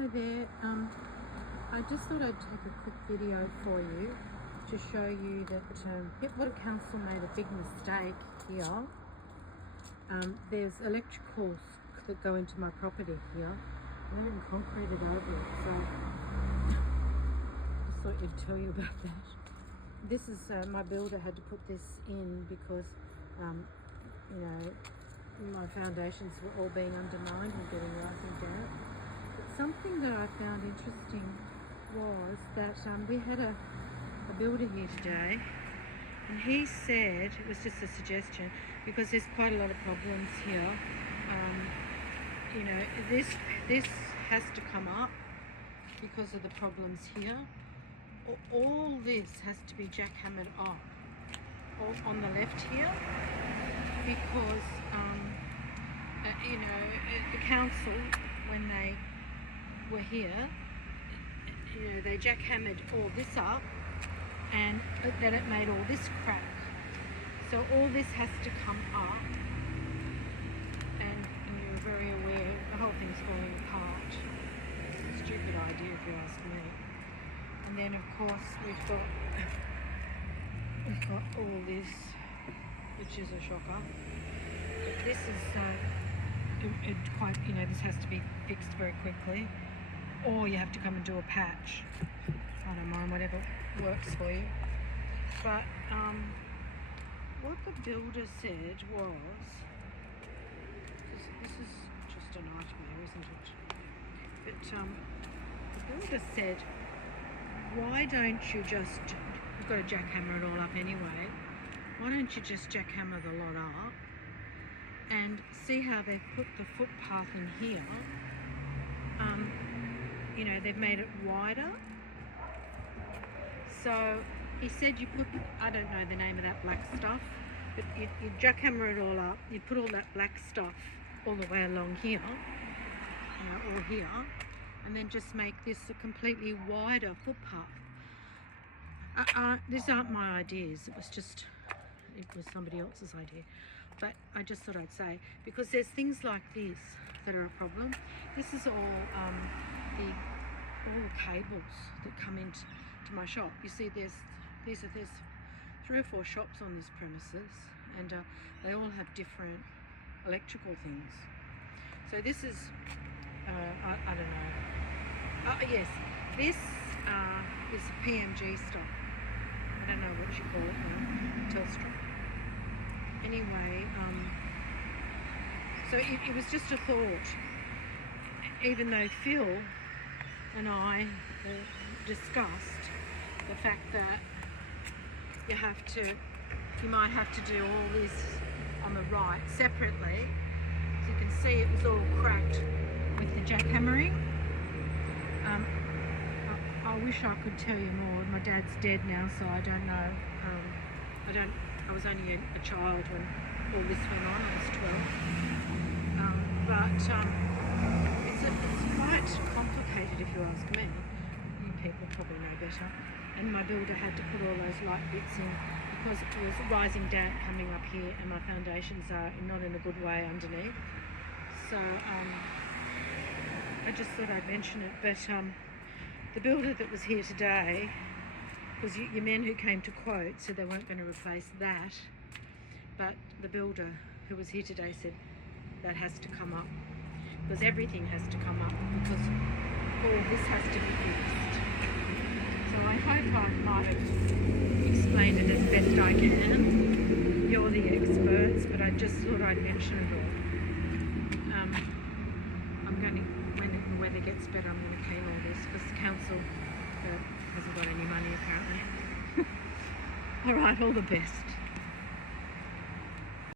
Hello there. I just thought I'd take a quick video for you to show you that Water Council made a big mistake here. There's electricals that go into my property here. They haven't concreted over it, so I just thought I'd tell you about that. This is my builder had to put this in because my foundations were all being undermined and getting rising down. But something that I found interesting was that we had a builder here today, and he said, it was just a suggestion, because there's quite a lot of problems here. This has to come up because of the problems here. All this has to be jackhammered up on the left here, because the council, when they were here, they jackhammered all this up, and then it made all this crack. So all this has to come up, and you're very aware the whole thing's falling apart. It's a stupid idea if you ask me. And then of course we've got all this, which is a shocker. But this is this has to be fixed very quickly, or you have to come and do a patch. I don't mind, whatever works for you. But what the builder said was, this is just a nightmare, isn't it? But the builder said, why don't you just, you've got to jackhammer it all up anyway, why don't you just jackhammer the lot up and see how they've put the footpath in here. They've made it wider. So he said you put, I don't know the name of that black stuff, but you jackhammer it all up, you put all that black stuff all the way along here, or here, and then just make this a completely wider footpath. These aren't my ideas, it was somebody else's idea. But I just thought I'd say, because there's things like this that are a problem. This is all the cables that come into my shop. You see, there's 3 or 4 shops on this premises, and they all have different electrical things. So this is, I don't know. Yes, this is PMG stuff. I don't know what you call it now, Telstra. Anyway, so it was just a thought, even though Phil and I discussed the fact that you might have to do all this on the right separately. As you can see, it was all cracked with the jackhammering. I wish I could tell you more. My dad's dead now, so I don't know. I was only a child when all this went on. I was 12. It's quite complicated, if you ask me. You people probably know better. And my builder had to put all those light bits in because it was rising damp coming up here, and my foundations are not in a good way underneath. So I just thought I'd mention it. But the builder that was here today, because your men who came to quote said they weren't going to replace that, but the builder who was here today said that has to come up, because everything has to come up, because all this has to be fixed. So I hope I might have explained it as best I can. You're the experts, but I just thought I'd mention it all. When the weather gets better, I'm going to clean all this, because the council hasn't got any money apparently. All right, all the best.